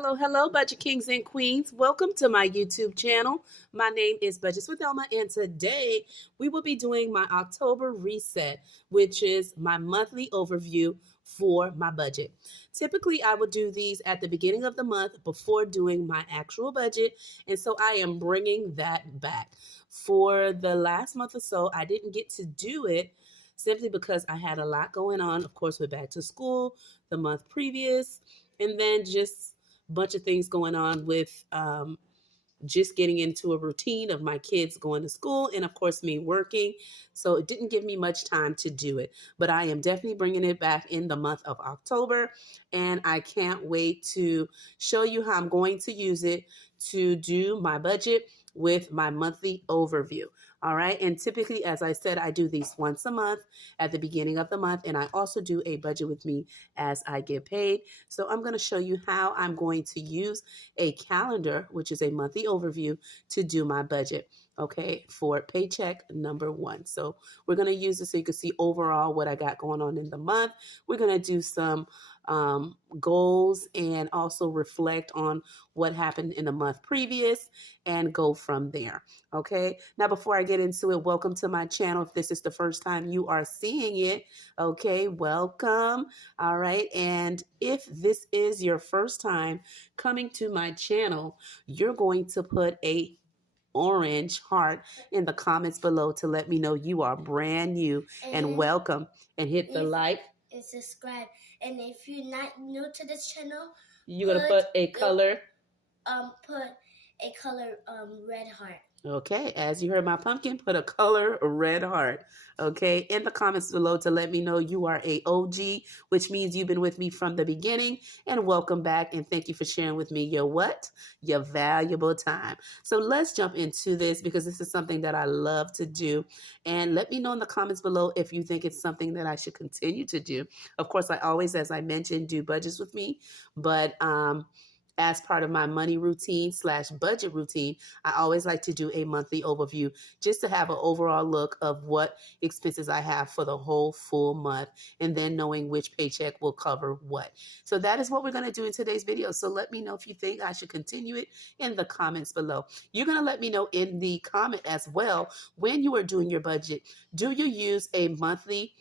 Hello, hello, Budget Kings and Queens. Welcome to my YouTube channel. My name is Budgets with Elma, and today we will be doing my October reset, which is my monthly overview for my budget. Typically, I would do these at the beginning of the month before doing my actual budget, and so I am bringing that back. For the last month or so, I didn't get to do it simply because I had a lot going on. Of course, we're back to school the month previous, and then just bunch of things going on with just getting into a routine of my kids going to school and of course me working. So it didn't give me much time to do it, but I am definitely bringing it back in the month of October, and I can't wait to show you how I'm going to use it to do my budget with my monthly overview. All right. And typically, as I said, I do these once a month at the beginning of the month. And I also do a budget with me as I get paid. So I'm going to show you how I'm going to use a calendar, which is a monthly overview, to do my budget. Okay, for paycheck number one. So we're going to use this so you can see overall what I got going on in the month. We're going to do some goals and also reflect on what happened in the month previous and go from there. Okay, now before I get into it, welcome to my channel. If this is the first time you are seeing it, okay, welcome. All right, and if this is your first time coming to my channel, you're going to put a orange heart in the comments below to let me know you are brand new and welcome, and hit the like and subscribe. And if you're not new to this channel, you're gonna put a color red heart. Okay, as you heard my pumpkin, put a color red heart, okay, in the comments below to let me know you are a OG, which means you've been with me from the beginning, and welcome back, and thank you for sharing with me your what? Your valuable time. So let's jump into this because this is something that I love to do, and let me know in the comments below if you think it's something that I should continue to do. Of course, I always, as I mentioned, do budgets with me, but as part of my money routine / budget routine, I always like to do a monthly overview just to have an overall look of what expenses I have for the whole full month, and then knowing which paycheck will cover what. So that is what we're going to do in today's video. So let me know if you think I should continue it in the comments below. You're going to let me know in the comment as well, when you are doing your budget, do you use a monthly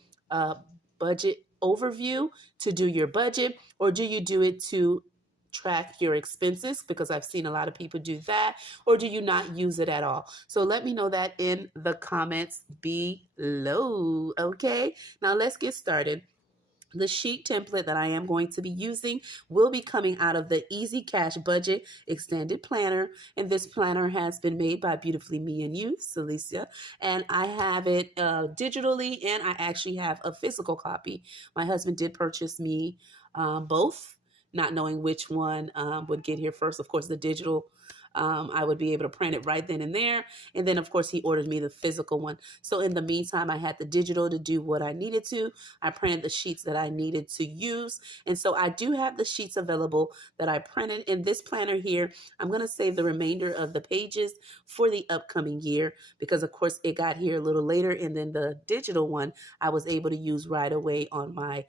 budget overview to do your budget, or do you do it to track your expenses? Because I've seen a lot of people do that. Or do you not use it at all? So let me know that in the comments below. Okay, now let's get started. The sheet template that I am going to be using will be coming out of the Easy Cash Budget Extended Planner. And this planner has been made by Beautifully Me and You, Celicia. And I have it digitally, and I actually have a physical copy. My husband did purchase me both, not knowing which one would get here first. Of course, the digital, I would be able to print it right then and there. And then, of course, he ordered me the physical one. So in the meantime, I had the digital to do what I needed to. I printed the sheets that I needed to use. And so I do have the sheets available that I printed in this planner here. I'm going to save the remainder of the pages for the upcoming year because, of course, it got here a little later. And then the digital one I was able to use right away on my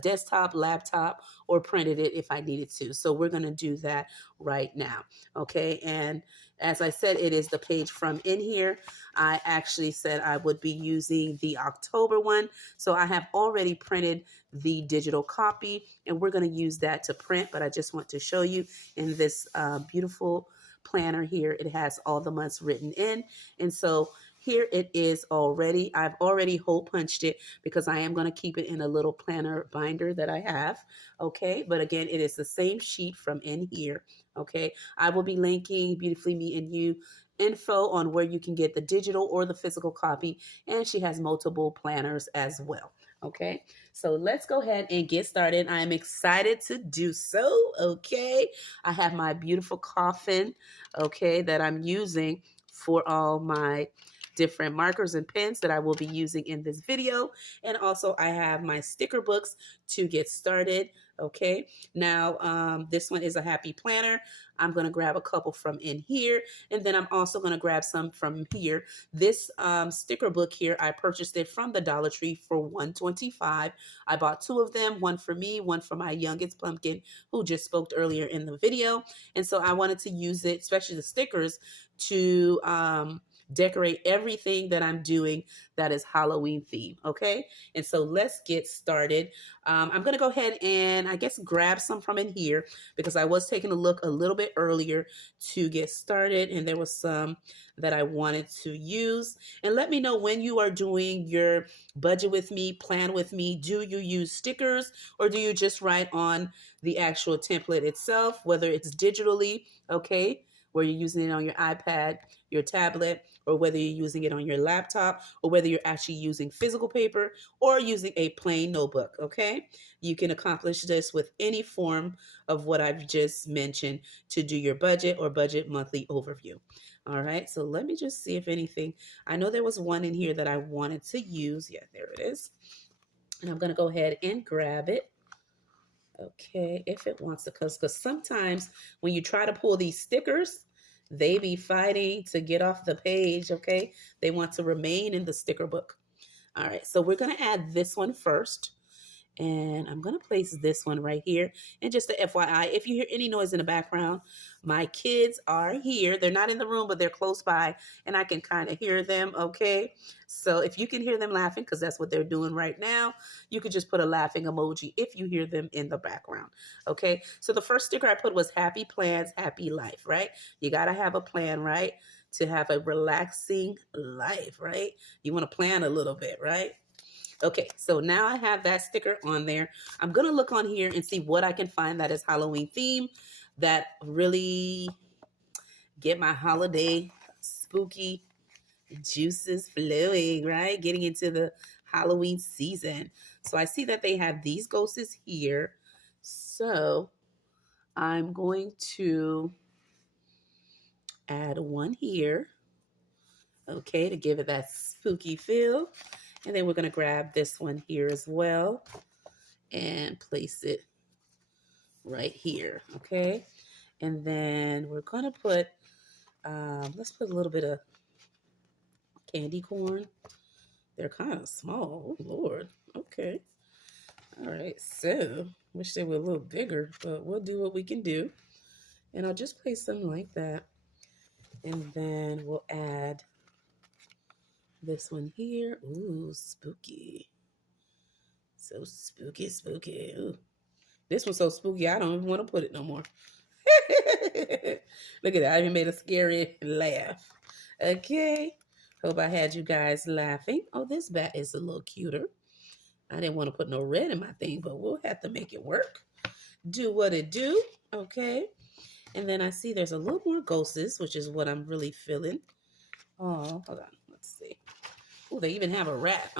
desktop, laptop, or printed it if I needed to. So we're going to do that right now. Okay. And as I said, it is the page from in here. I actually said I would be using the October one. So I have already printed the digital copy, and we're going to use that to print. But I just want to show you in this beautiful planner here, it has all the months written in. And so here it is already. I've already hole punched it because I am going to keep it in a little planner binder that I have. Okay. But again, it is the same sheet from in here. Okay. I will be linking Beautifully Me and You info on where you can get the digital or the physical copy. And she has multiple planners as well. Okay. So let's go ahead and get started. I am excited to do so. Okay. I have my beautiful coffin. Okay. That I'm using for all my different markers and pens that I will be using in this video. And also I have my sticker books to get started. Okay, now this one is a happy planner. I'm going to grab a couple from in here, and then I'm also going to grab some from here. This sticker book here, I purchased it from the Dollar Tree for $1.25. I bought two of them, one for me, one for my youngest pumpkin who just spoke earlier in the video. And so I wanted to use it, especially the stickers, to decorate everything that I'm doing that is Halloween themed. Okay, and so let's get started. I'm gonna go ahead and I guess grab some from in here because I was taking a look a little bit earlier to get started, and there was some that I wanted to use. And let me know when you are doing your budget with me, plan with me. Do you use stickers or do you just write on the actual template itself, whether it's digitally, okay, where you're using it on your iPad, your tablet, or whether you're using it on your laptop, or whether you're actually using physical paper or using a plain notebook, okay? You can accomplish this with any form of what I've just mentioned to do your budget or budget monthly overview. All right, so let me just see if anything, I know there was one in here that I wanted to use. Yeah, there it is. And I'm gonna go ahead and grab it. Okay, if it wants to, because sometimes when you try to pull these stickers, they be fighting to get off the page, okay? They want to remain in the sticker book. All right, so we're gonna add this one first. And I'm going to place this one right here. And just a FYI, if you hear any noise in the background, my kids are here. They're not in the room, but they're close by, and I can kind of hear them, okay? So if you can hear them laughing, because that's what they're doing right now, you could just put a laughing emoji if you hear them in the background, okay? So the first sticker I put was happy plans, happy life, right? You got to have a plan, right? To have a relaxing life, right? You want to plan a little bit, right? Okay, so now I have that sticker on there. I'm going to look on here and see what I can find that is Halloween theme that really get my holiday spooky juices flowing, right? Getting into the Halloween season. So I see that they have these ghosts here. So I'm going to add one here, okay, to give it that spooky feel. And then we're going to grab this one here as well and place it right here, okay? And then we're going to put, let's put a little bit of candy corn. They're kind of small. Oh, Lord. Okay. All right. So, wish they were a little bigger, but we'll do what we can do. And I'll just place them like that. And then we'll add this one here. Ooh, spooky. So spooky, spooky. Ooh. This one's so spooky, I don't even want to put it no more. Look at that. I even made a scary laugh. Okay. Hope I had you guys laughing. Oh, this bat is a little cuter. I didn't want to put no red in my thing, but we'll have to make it work. Do what it do. Okay. And then I see there's a little more ghosts, which is what I'm really feeling. Oh, hold on. Let's see. Oh, they even have a rat.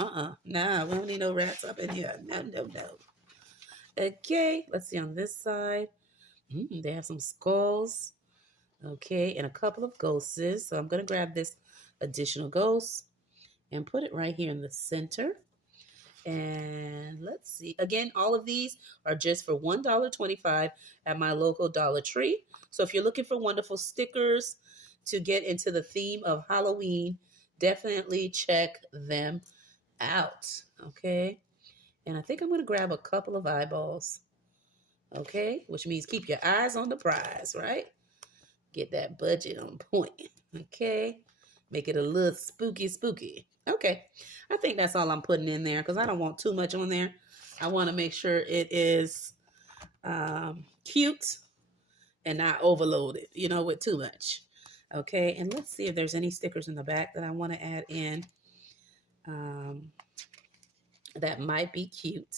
Nah, we don't need no rats up in here. No, no, no. Okay. Let's see on this side. They have some skulls. Okay. And a couple of ghosts. So I'm going to grab this additional ghost and put it right here in the center. And let's see. Again, all of these are just for $1.25 at my local Dollar Tree. So if you're looking for wonderful stickers to get into the theme of Halloween, definitely check them out. Okay. And I think I'm going to grab a couple of eyeballs. Okay. Which means keep your eyes on the prize, right? Get that budget on point. Okay. Make it a little spooky, spooky. Okay. I think that's all I'm putting in there because I don't want too much on there. I want to make sure it is cute and not overloaded, with too much. Okay. And let's see if there's any stickers in the back that I want to add in that might be cute.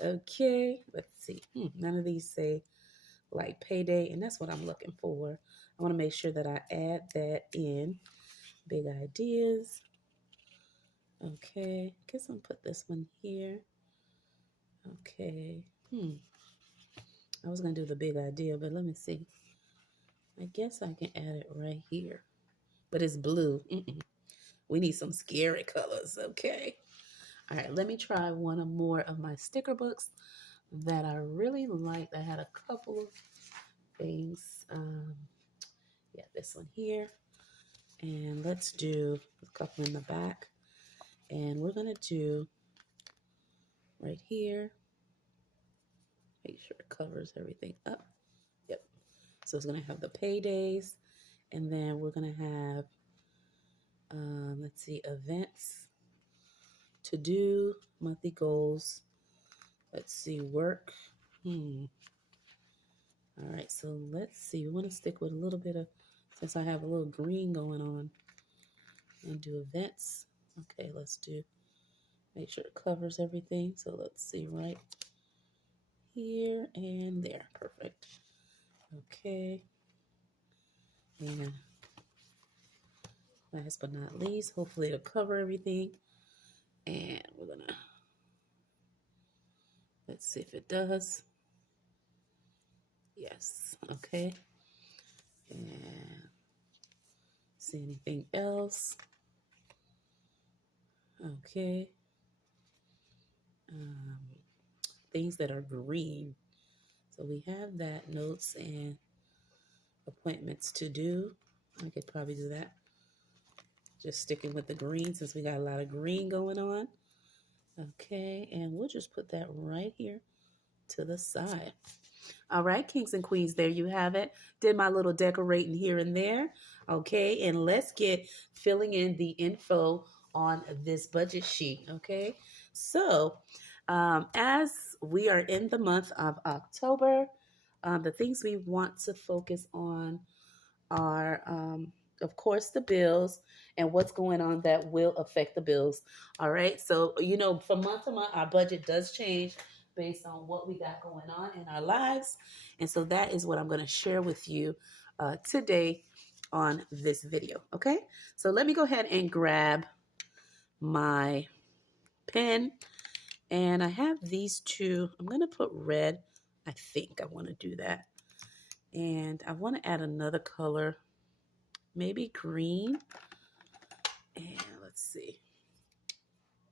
Okay. Let's see. None of these say like payday, and that's what I'm looking for. I want to make sure that I add that in. Big ideas. Okay, guess I'll put this one here. Okay. I was gonna do the big idea, but let me see. I guess I can add it right here, but it's blue. We need some scary colors. Okay. All right. Let me try one or more of my sticker books. that I really liked. I had a couple of things. Yeah, this one here. And let's do a couple in the back. And we're going to do right here. Make sure it covers everything up. Yep. So it's going to have the paydays. And then we're going to have, let's see, events, to do, monthly goals. Let's see, work. All right, so let's see. We want to stick with a little bit of, since I have a little green going on, and do events. Okay, let's do, make sure it covers everything. So let's see right here and there. Perfect. Okay. And last but not least, hopefully it'll cover everything. And we're going to, let's see if it does. Yes. Okay. And see anything else? Okay. Um, Things that are green. So we have that, notes and appointments to do. I could probably do that. Just sticking with the green since we got a lot of green going on. Okay, and we'll just put that right here to the side. All right, kings and queens, there you have it. Did my little decorating here and there. Okay, and let's get filling in the info on this budget sheet. Okay, so as we are in the month of October, the things we want to focus on are, of course, the bills and what's going on that will affect the bills. All right. So, from month to month, our budget does change based on what we got going on in our lives. And so that is what I'm going to share with you today on this video. Okay. So let me go ahead and grab my pen. And I have these two. I'm going to put red. I think I want to do that. And I want to add another color, maybe green. And let's see.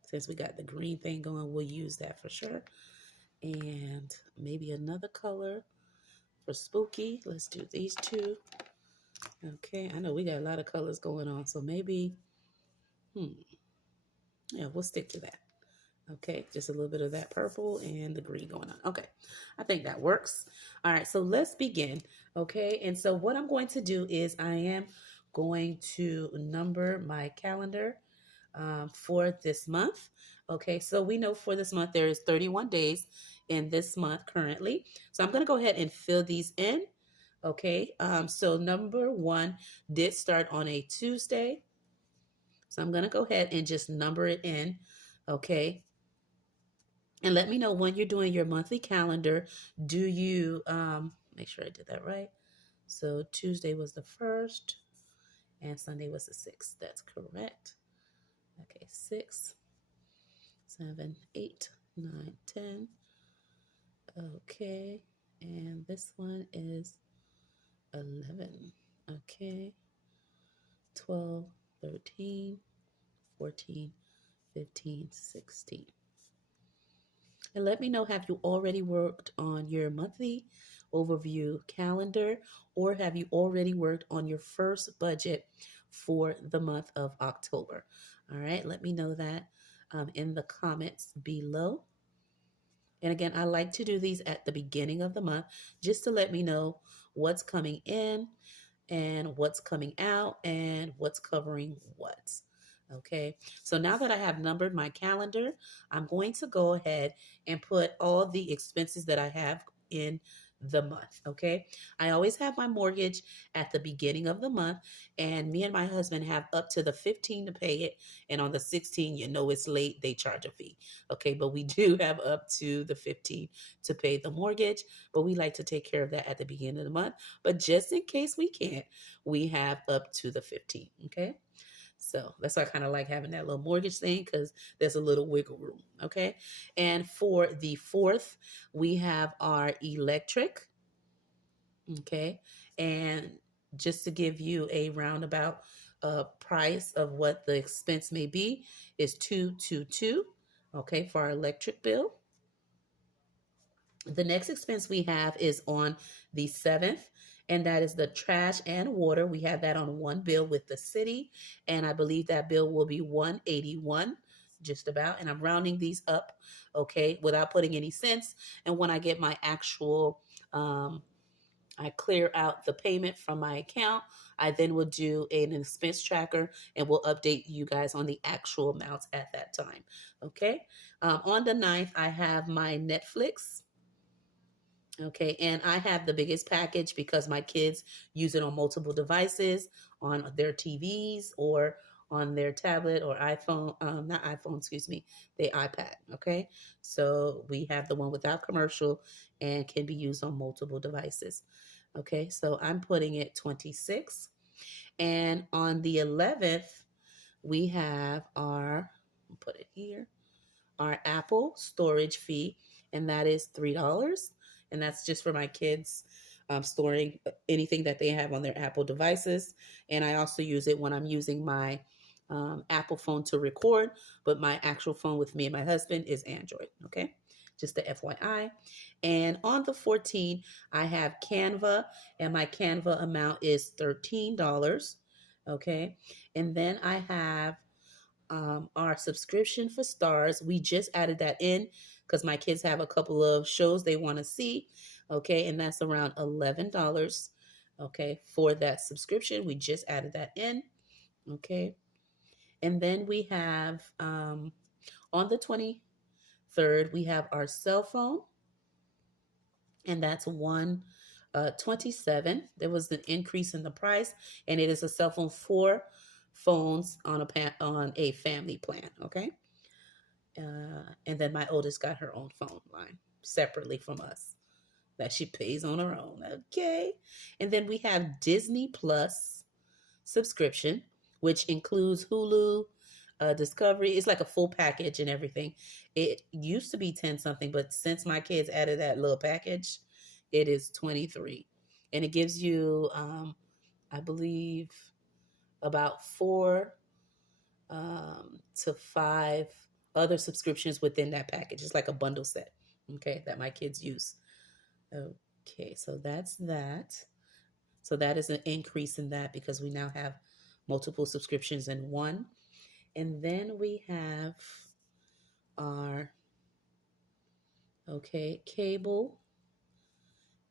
Since we got the green thing going, we'll use that for sure. And maybe another color for spooky. Let's do these two. Okay, I know we got a lot of colors going on, so maybe, yeah, we'll stick to that. Okay, just a little bit of that purple and the green going on. Okay, I think that works. All right, so let's begin. Okay, and so what I'm going to do is I am going to number my calendar for this month. Okay, so we know for this month there is 31 days in this month currently. So I'm going to go ahead and fill these in. Okay, so number one did start on a Tuesday. So I'm going to go ahead and just number it in. Okay, and let me know when you're doing your monthly calendar. Do you, make sure I did that right. So Tuesday was the 1st and Sunday was the 6th. That's correct. Okay, 6, 7, 8, 9, 10. Okay, and this one is 11. Okay, 12, 13, 14, 15, 16. And let me know, have you already worked on your monthly overview calendar, or have you already worked on your first budget for the month of October? All right, let me know that in the comments below. And again, I like to do these at the beginning of the month just to let me know what's coming in and what's coming out and what's covering what. Okay, so now that I have numbered my calendar, I'm going to go ahead and put all the expenses that I have in the month. Okay, I always have my mortgage at the beginning of the month, and me and my husband have up to the 15 to pay it. And on the 16, it's late, they charge a fee. Okay, but we do have up to the 15 to pay the mortgage, but we like to take care of that at the beginning of the month. But just in case we can't, we have up to the 15. Okay. So that's why I kind of like having that little mortgage thing, because there's a little wiggle room. Okay. And for the 4th, we have our electric. Okay. And just to give you a roundabout price of what the expense may be, is $222. Okay. For our electric bill. The next expense we have is on the 7th, and that is the trash and water. We have that on one bill with the city, and I believe that bill will be 181 just about, and I'm rounding these up, okay, without putting any cents. And when I get my actual I clear out the payment from my account, I then will do an expense tracker and will update you guys on the actual amounts at that time. Okay. On the 9th, I have my Netflix. Okay, and I have the biggest package because my kids use it on multiple devices, on their TVs or on their tablet or iPhone, not iPhone, excuse me, the iPad. Okay, so we have the one without commercial and can be used on multiple devices. Okay, so I'm putting it 26. And on the 11th, we have our, put it here, our Apple storage fee, and that is $3. And that's just for my kids storing anything that they have on their Apple devices. And I also use it when I'm using my Apple phone to record, but my actual phone with me and my husband is Android. Okay. Just the FYI. And on the 14th, I have Canva, and my Canva amount is $13. Okay. And then I have our subscription for stars. We just added that in because my kids have a couple of shows they want to see. Okay, and that's around $11. Okay, for that subscription, we just added that in. Okay, and then we have on the 23rd, we have our cell phone, and that's 127. There was an increase in the price, and it is a cell phone for phones on a family plan. Okay. And then my oldest got her own phone line separately from us that she pays on her own. Okay. And then we have Disney Plus subscription, which includes Hulu, Discovery. It's like a full package and everything. It used to be 10 something, but since my kids added that little package, it is 23. And it gives you, I believe, about four to five other subscriptions within that package. It's like a bundle set, okay, that my kids use. Okay, so that's that. So that is an increase in that because we now have multiple subscriptions in one. And then we have our, okay, cable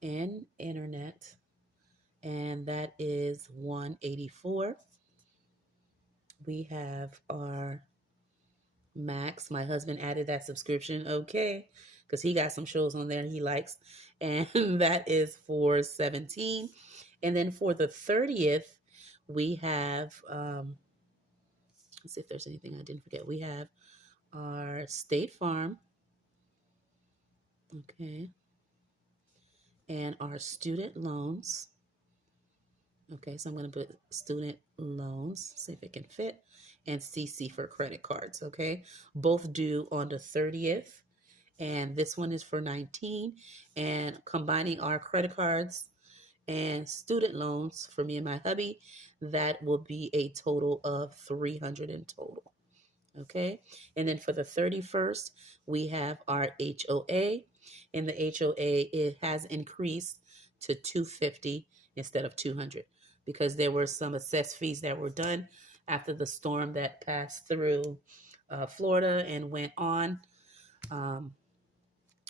and internet, and that is 184. We have our Max. My husband added that subscription, okay, because he got some shows on there he likes, and that is for 17. And then for the 30th, we have let's see if there's anything I didn't forget. We have our State Farm, okay, and our student loans. Okay, so I'm going to put student loans, see if it can fit, and CC for credit cards. Okay, both due on the 30th, and this one is for 19. And combining our credit cards and student loans for me and my hubby, that will be a total of 300 in total. Okay, and then for the 31st, we have our HOA, and the HOA, it has increased to 250 instead of 200 because there were some assessed fees that were done after the storm that passed through Florida and went on. Um,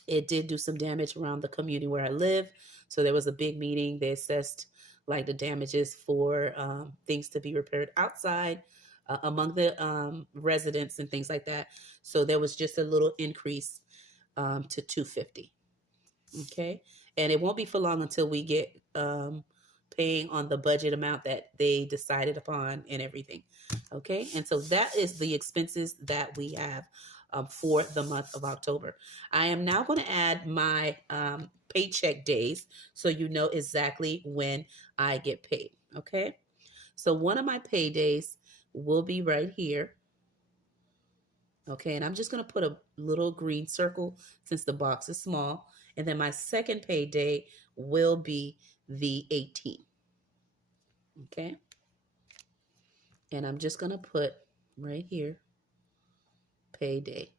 it did do some damage around the community where I live. So there was a big meeting. They assessed like the damages for things to be repaired outside among the residents and things like that. So there was just a little increase to 250. Okay. And it won't be for long until we get paying on the budget amount that they decided upon and everything. Okay. And so that is the expenses that we have for the month of October. I am now going to add my paycheck days so you know exactly when I get paid. Okay. So one of my pay days will be right here. Okay, and I'm just going to put a little green circle since the box is small. And then my second payday will be the 18th. Okay, and I'm just going to put right here payday.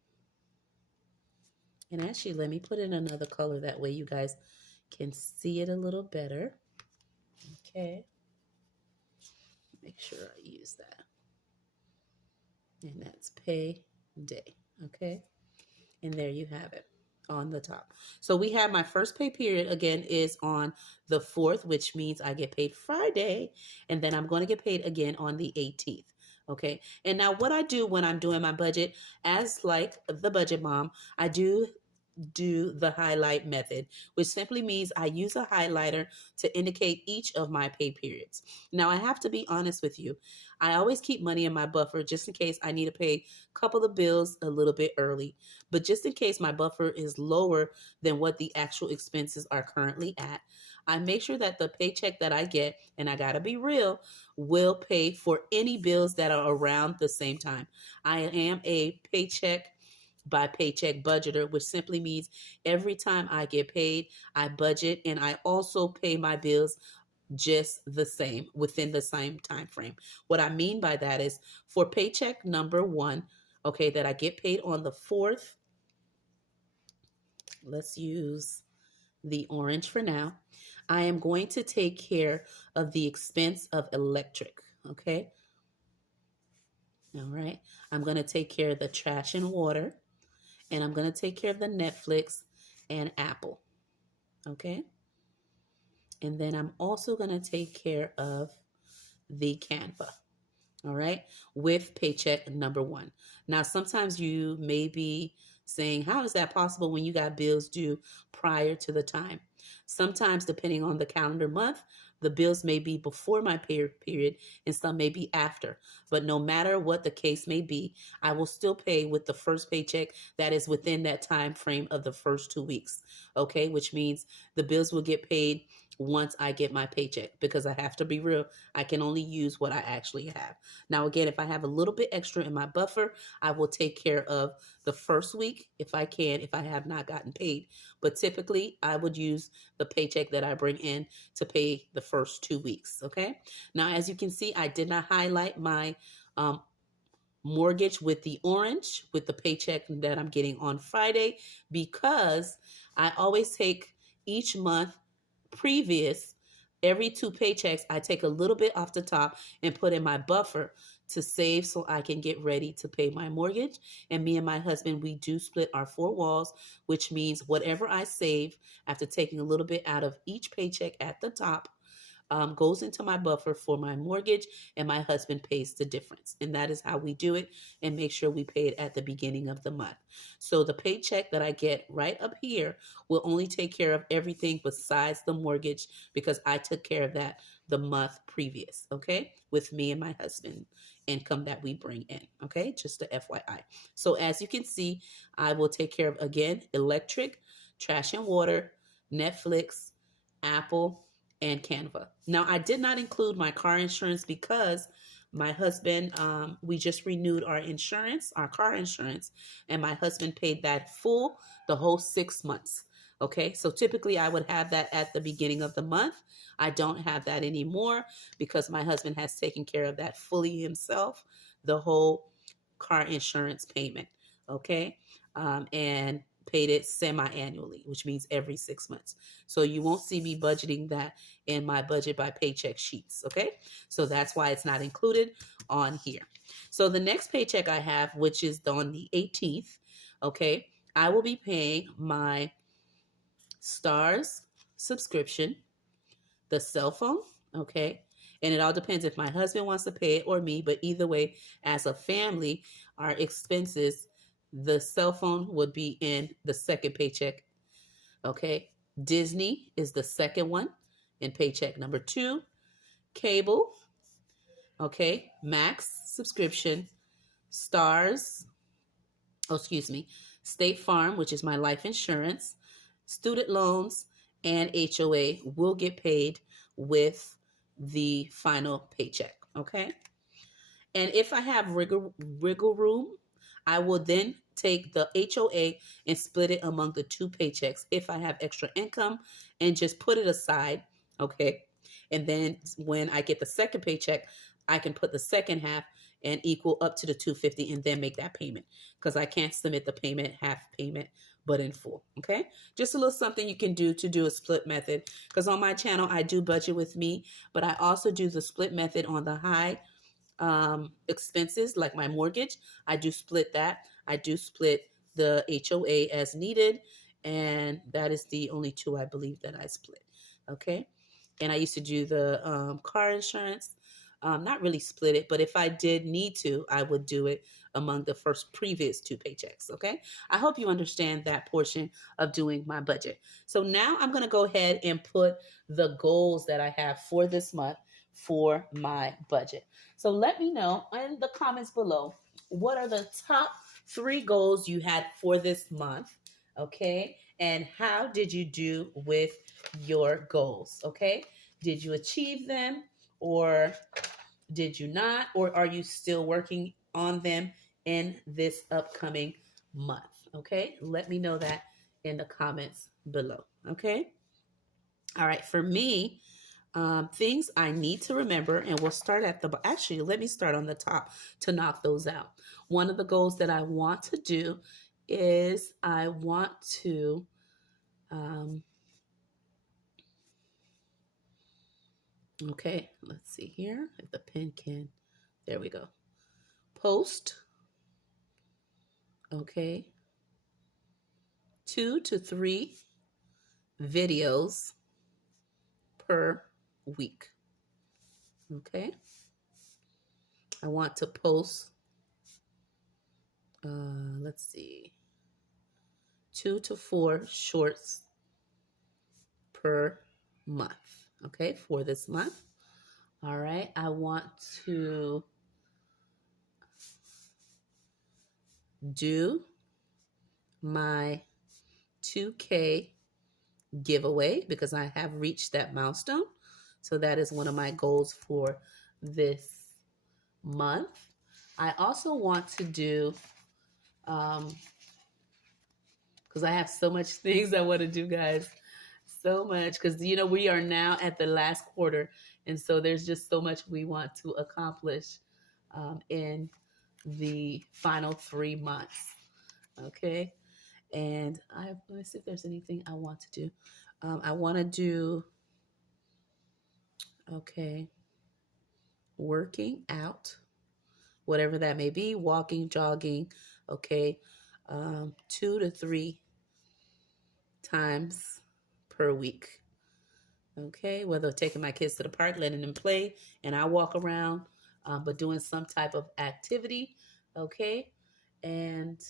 And actually, let me put in another color. That way you guys can see it a little better. Okay. Make sure I use that. And that's pay day. Okay. And there you have it on the top. So we have my first pay period again is on the 4th, which means I get paid Friday. And then I'm going to get paid again on the 18th. Okay. And now what I do when I'm doing my budget, as like the budget mom, I do the highlight method, which simply means I use a highlighter to indicate each of my pay periods. Now, I have to be honest with you. I always keep money in my buffer just in case I need to pay a couple of bills a little bit early. But just in case my buffer is lower than what the actual expenses are currently at, I make sure that the paycheck that I get, and I gotta be real, will pay for any bills that are around the same time. I am a paycheck by paycheck budgeter, which simply means every time I get paid, I budget and I also pay my bills just the same within the same time frame. What I mean by that is for paycheck number 1, okay, that I get paid on the 4th, let's use the orange for now. I am going to take care of the expense of electric, okay? All right. I'm going to take care of the trash and water, and I'm going to take care of the Netflix and Apple. Okay. And then I'm also going to take care of the Canva. All right. With paycheck number 1. Now, sometimes you may be saying, how is that possible when you got bills due prior to the time? Sometimes, depending on the calendar month, the bills may be before my pay period and some may be after. But no matter what the case may be, I will still pay with the first paycheck that is within that time frame of the first 2 weeks. Okay, which means the bills will get paid once I get my paycheck, because I have to be real. I can only use what I actually have. Now, again, if I have a little bit extra in my buffer, I will take care of the first week if I can, if I have not gotten paid. But typically, I would use the paycheck that I bring in to pay the first 2 weeks. Okay. Now, as you can see, I did not highlight my mortgage with the orange with the paycheck that I'm getting on Friday, because I always take each month previous, every 2 paychecks, I take a little bit off the top and put in my buffer to save so I can get ready to pay my mortgage. And me and my husband, we do split our 4 walls, which means whatever I save after taking a little bit out of each paycheck at the top goes into my buffer for my mortgage, and my husband pays the difference. And that is how we do it, and make sure we pay it at the beginning of the month. So the paycheck that I get right up here will only take care of everything besides the mortgage, because I took care of that the month previous, okay, with me and my husband income that we bring in, okay, just a FYI. So as you can see, I will take care of, again, electric, trash and water, Netflix, Apple, and Canva. Now, I did not include my car insurance because my husband, we just renewed our insurance, our car insurance, and my husband paid that full the whole 6 months. Okay, so typically I would have that at the beginning of the month. I don't have that anymore because my husband has taken care of that fully himself, the whole car insurance payment. Okay, and paid it semi-annually, which means every 6 months. So you won't see me budgeting that in my budget by paycheck sheets, okay? So that's why it's not included on here. So the next paycheck I have, which is on the 18th, okay, I will be paying my Stars subscription, the cell phone, okay? And it all depends if my husband wants to pay it or me, but either way, as a family, our expenses, the cell phone would be in the second paycheck, okay? Disney is the second one in paycheck number 2. Cable, okay? Max subscription, Stars, oh, excuse me, State Farm, which is my life insurance, student loans, and HOA will get paid with the final paycheck, okay? And if I have wiggle room, I will then take the HOA and split it among the 2 paychecks if I have extra income, and just put it aside, okay? And then when I get the second paycheck, I can put the second half and equal up to the 250 and then make that payment, because I can't submit the payment half payment but in full. Okay, just a little something you can do to do a split method, because on my channel I do budget with me, but I also do the split method on the high expenses like my mortgage. I do split that. I do split the HOA as needed, and that is the only two I believe that I split. Okay, and I used to do the car insurance. Not really split it, but if I did need to, I would do it among the first previous two paychecks. Okay, I hope you understand that portion of doing my budget. So now I'm going to go ahead and put the goals that I have for this month for my budget. So let me know in the comments below, what are the top 3 goals you had for this month? Okay, and how did you do with your goals? Okay, did you achieve them, or did you not, or are you still working on them in this upcoming month? Okay, let me know that in the comments below. Okay, all right, for me, things I need to remember, and we'll start at the, actually, let me start on the top to knock those out. One of the goals that I want to do is I want to, okay, let's see here if the pen can, there we go. Post, okay, 2 to 3 videos per week. Okay, I want to post, let's see, 2 to 4 shorts per month. Okay, for this month. All right, I want to do my 2K giveaway because I have reached that milestone. So that is one of my goals for this month. I also want to do, because I have so much things I want to do, guys. So much, because you know we are now at the last quarter, and so there's just so much we want to accomplish in the final 3 months. Okay, and let me see if there's anything I want to do. I want to do, okay, working out, whatever that may be, walking, jogging. Okay, 2 to 3 times per week. Okay, whether taking my kids to the park, letting them play, and I walk around, but doing some type of activity. Okay, and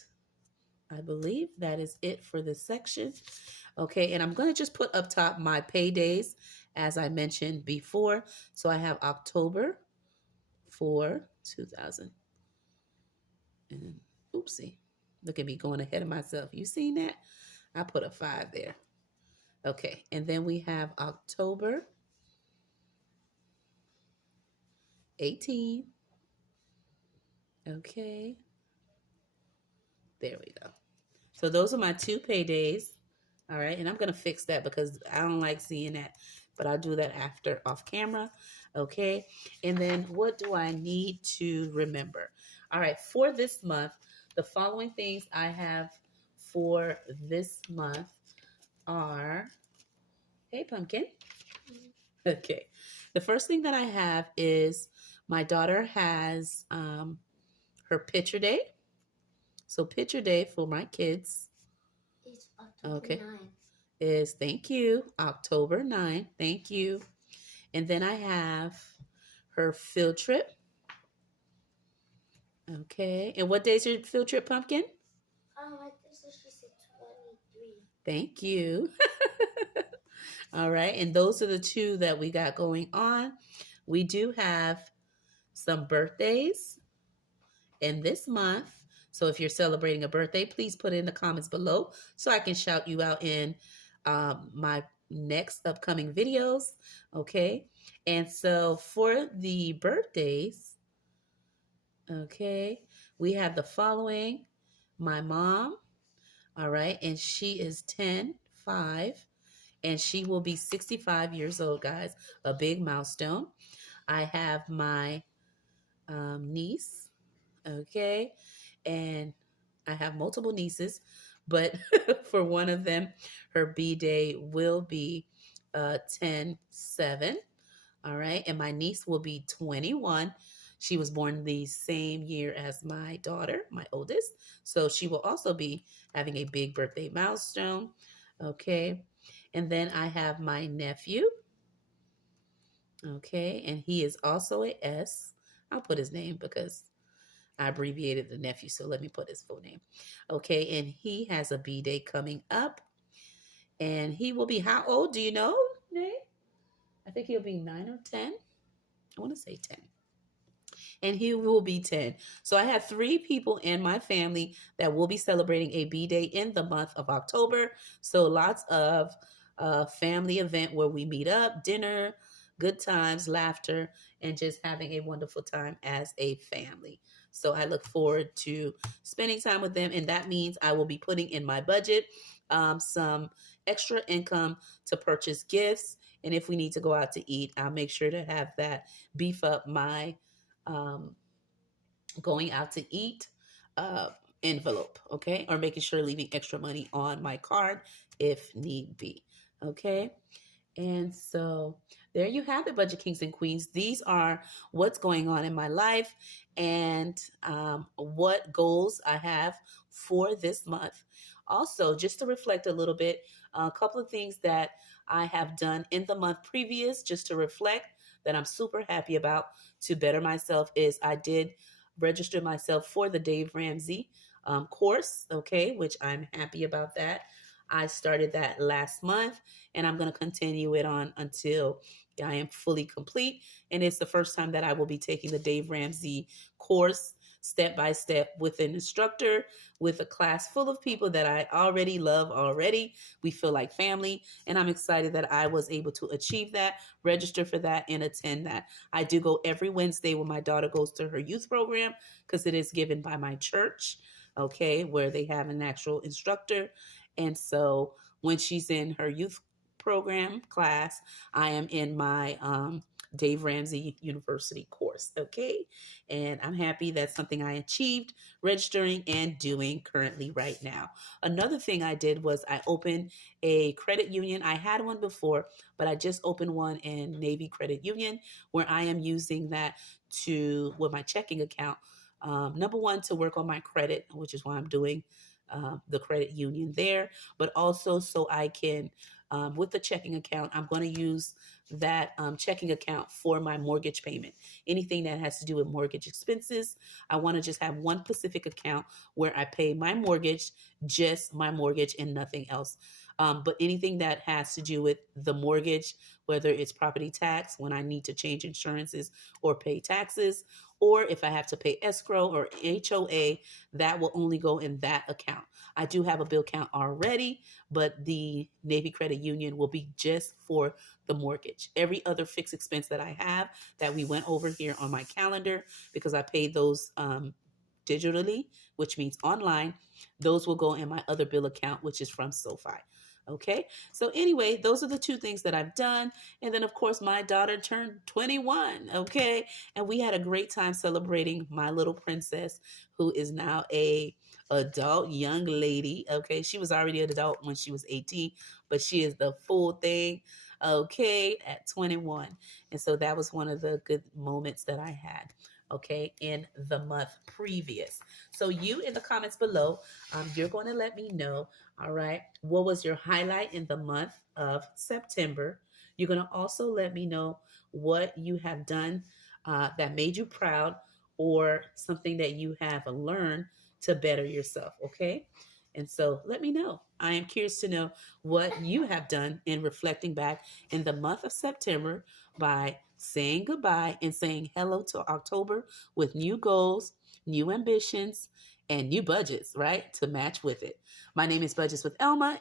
I believe that is it for this section. Okay, and I'm going to just put up top my paydays as I mentioned before. So I have October for 2000. And oopsie, look at me going ahead of myself. You seen that? I put a 5 there. Okay, and then we have October 18. Okay, there we go. So those are my 2 paydays. All right, and I'm going to fix that because I don't like seeing that, but I'll do that after off camera. Okay, and then what do I need to remember? All right, for this month, the following things I have for this month are, hey, Pumpkin. Okay, the first thing that I have is my daughter has her picture day. So picture day for my kids. It's October Okay. 9th. Is, thank you, October 9th. Thank you. And then I have her field trip. Okay. And what day is your field trip, Pumpkin? I think so she said 23. Thank you. All right. And those are the 2 that we got going on. We do have some birthdays in this month. So if you're celebrating a birthday, please put it in the comments below so I can shout you out in my next upcoming videos. Okay. And so for the birthdays, okay, we have the following. My mom, all right, and she is 10-5, and she will be 65 years old, guys. A big milestone. I have my niece. Okay. And I have multiple nieces, but for one of them, her B day will be 10/7. All right. And my niece will be 21. She was born the same year as my daughter, my oldest. So she will also be having a big birthday milestone. Okay. And then I have my nephew. Okay. And he is also a S. I'll put his name because I abbreviated the nephew. So let me put his full name. Okay. And he has a B day coming up. And he will be how old? Do you know, Nay? I think he'll be 9 or 10. I want to say 10, and he will be 10. So I have 3 people in my family that will be celebrating a B day in the month of October. So lots of family event where we meet up, dinner, good times, laughter, and just having a wonderful time as a family. So I look forward to spending time with them, and that means I will be putting in my budget some extra income to purchase gifts. And if we need to go out to eat, I'll make sure to have that beef up my um, going out to eat uh, envelope, okay? Or making sure leaving extra money on my card if need be, okay? And so there you have it, Budget Kings and Queens. These are what's going on in my life and what goals I have for this month. Also, just to reflect a little bit, a couple of things that I have done in the month previous, just to reflect that I'm super happy about to better myself is I did register myself for the Dave Ramsey course, okay, which I'm happy about that. I started that last month and I'm going to continue it on until I am fully complete. And it's the first time that I will be taking the Dave Ramsey course step by step with an instructor, with a class full of people that I already love already. We feel like family, and I'm excited that I was able to achieve that, register for that, and attend that. I do go every Wednesday when my daughter goes to her youth program because it is given by my church, okay, where they have an actual instructor. And so when she's in her youth program class, I am in my Dave Ramsey University course. Okay. And I'm happy that's something I achieved registering and doing currently right now. Another thing I did was I opened a credit union. I had one before, but I just opened one in Navy Credit Union where I am using that to, with my checking account. Number one, to work on my credit, which is why I'm doing the credit union there, but also so I can, with the checking account, I'm going to use that checking account for my mortgage payment. Anything that has to do with mortgage expenses, I want to just have one specific account where I pay my mortgage, just my mortgage and nothing else. But anything that has to do with the mortgage, whether it's property tax, when I need to change insurances or pay taxes, or if I have to pay escrow or HOA, that will only go in that account. I do have a bill count already, but the Navy Credit Union will be just for the mortgage. Every other fixed expense that I have that we went over here on my calendar, because I paid those digitally, which means online, those will go in my other bill account, which is from SoFi. Okay. So anyway, those are the 2 things that I've done. And then of course my daughter turned 21. Okay. And we had a great time celebrating my little princess, who is now a adult young lady. Okay. She was already an adult when she was 18, but she is the full thing. Okay. At 21. And so that was one of the good moments that I had. Okay, in the month previous. So you in the comments below, you're going to let me know, all right, what was your highlight in the month of September. You're going to also let me know what you have done that made you proud, or something that you have learned to better yourself, okay? And so let me know. I am curious to know what you have done in reflecting back in the month of September by saying goodbye and saying hello to October with new goals, new ambitions, and new budgets, right? To match with it. My name is Budgets with Elma.